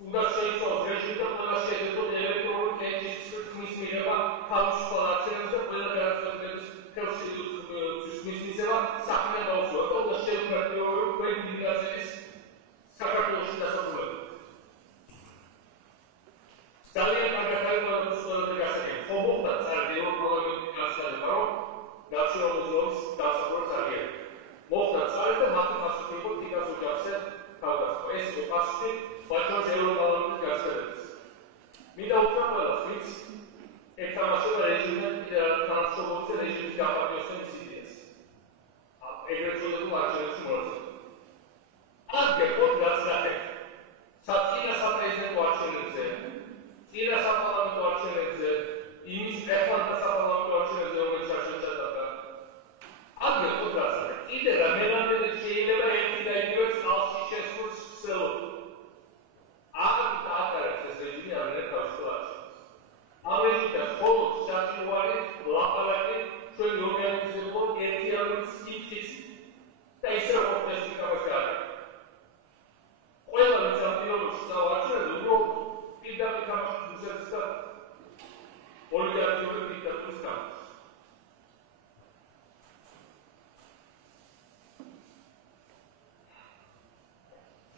უნდა შეიცვალოს რეჟიმი და ყველა შეიძლება ელექტრონული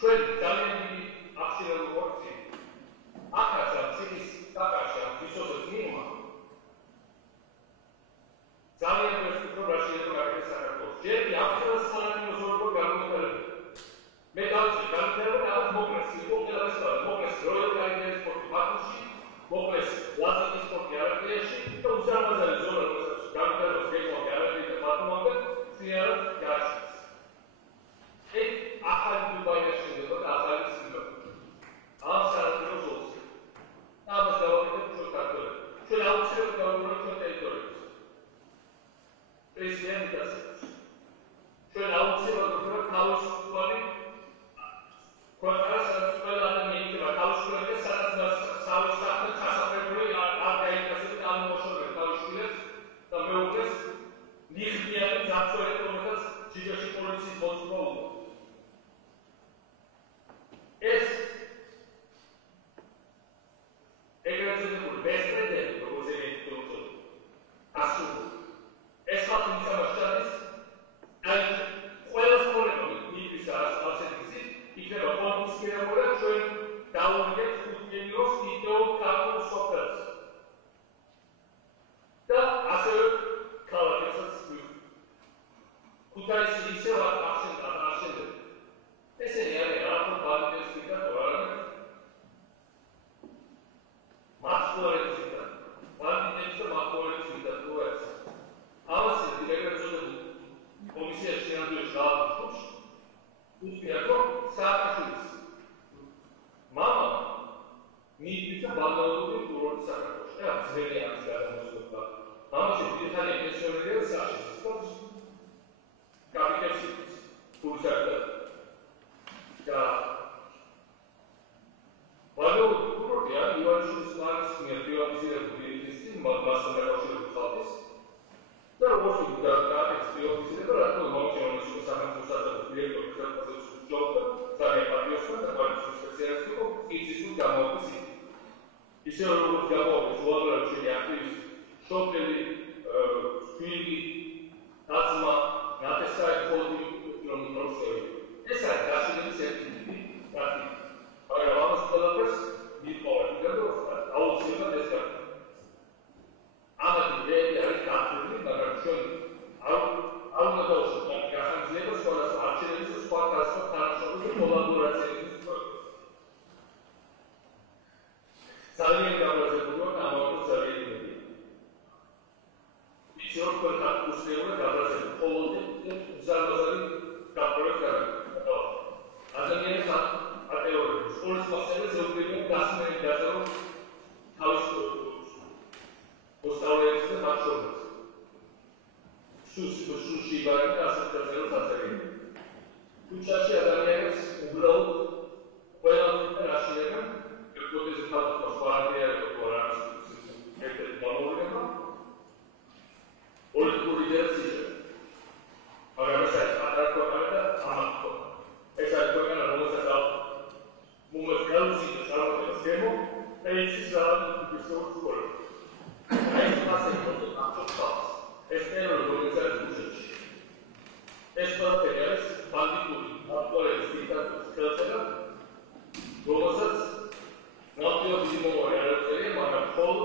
ჩვენ ძალიან დიდი აბსოლუტური ვორცი აკაცა ციხის დაკარშა ვისოდეს მიღმა ძალიან ბევრი პროგრამაში ეგრევე საქართველოს ჯერი აბსოლუტურად სანაპიროს როგორ გამოიყენება მე დავწი განვითარება და მოკლეს სიტუაცია მოკლეს როიალური სპორტი ბაქოში მოკლეს ლაზიკის სპორტი არაბიაში და უზარმაზარი ზონა როსაც განვითარებას გეკვა არაბი და მათმოვანდა სიარად გაჩნდეს ეგ ახალი დუბაია შეიძლება და ახალი სინგაპური ამ სანაპიროს ოლქში ამას დავაკეთებ ჩვენ საქართველოს ჩვენ აუცილებლად გავუბრუნებთ ჩვენ ტერიტორიებს პრეზიდენტის ჩვენ აუცილებლად ვქონებთ თავისუფალი ქვეყანას სადაც ყველა ადამიანი იქნება თავისუფალი და სადაც საოცრად ჩასაფრებული არ გაიქცევს ამ მოშორებით თავისუფლებს და მეუღლეს ნიხნიანი ძაცველი რომელსაც ჯიჯაში პოლიციის მოწმობა უნდა ეს ეგრეთებული ბესპრედელი როგორც ეგრეთებული ასული ეს ხალხი მისამართებს აი ყველა სკოლა მისთვის ასეთი იქნება კონფისკირებული ჩვენ დაუვიდეთ 5 მილიონს ვიდეო კამერულ სოფელს და ასევე ქალაქებსაც ქუთაისი ისევ აღშენდა ესენი არის რატომ ბანკის დიქტატორი მასწავლებელი ბანკის და მასწავლების დიქტატორი ამას დირექტორები კომისიაში შეანდოეს გააკეთოს უსიათო საერთაშორისო მამა მიდიცა ბანკური კურორტი საქართველოში რა ძველი არის გადამოსულობა მამაში დიდხანი პენსიონერია საერთაშორისო კაპიტალს კურსად და ბანკური კურორტი არის ივანიშვილის პლანის მიერ პრივატიზირებული ინვესტიციის მასთან დაკავშირებული ხალხის და როგორც გააკეთეს რატომ მომჩეულის სახელმწიფო საზღვრის დირექტორი ხელმძღვანელი ჯობდა ძალიან პატიოსთან და პოლიციის სპეციალისტი იყო იცის გამოდის ისე როგორც გამოდის უამრავი აქტივისტი შოპელი სპინგი დაცმა ნათესაი ფონდი პრომოტორები ეს არის გაშენების ერთი პარტი მაგრამ ამას ყველაფერს მიყოლები და აუცილებლად ეს ამათ იდეები არის გაფრთხილებული, მაგრამ ჩვენ არ უნდა დავუშვათ გახანძიებას სხვადასხვა არჩევნების და სხვა თანამშრომლობის კოლაბორაციების პროცესს. ძალიან გავრცელებულია ამავდროულად ძალიან იმედია. ვიცი რომ თქვენ უსწრებოდ გავრცელებული ყოველდღე უზარმაზარი გაფრთხილების გარდა. ადამიანის ატეორიული სკოლის მასწავლებლებს ეუბნებიან გასმენით დაწერო თავის მოსწავლეებს და მათშორებს. სუში ბარი და ასეთ დაწერილს აწერენ. ქუჩაში ადამიანებს უბრალოდ ყველაფერს აშენებენ, ერთგვარი ხალხი სხვადასხვა რას ერთ-ერთი გამოვლენა. პოლიტიკური დიალოგია. მაგრამ ეს არის პატრიოტული და ამათო. ეს არის ქვეყანა რომელსაც მომსგავსი და წარმოადგენს გემო და ის რაღაც ისტორიული ეს მასე პროცესს ეს ტერორი რომელიც გუშეთში ეს ყველაფერი არის ბანდიტური აქტუალების დიქტატურის ხელსაყრელი რომელსაც ნამდვილად იმოვარი არ ეწევია მაგრამ მხოლოდ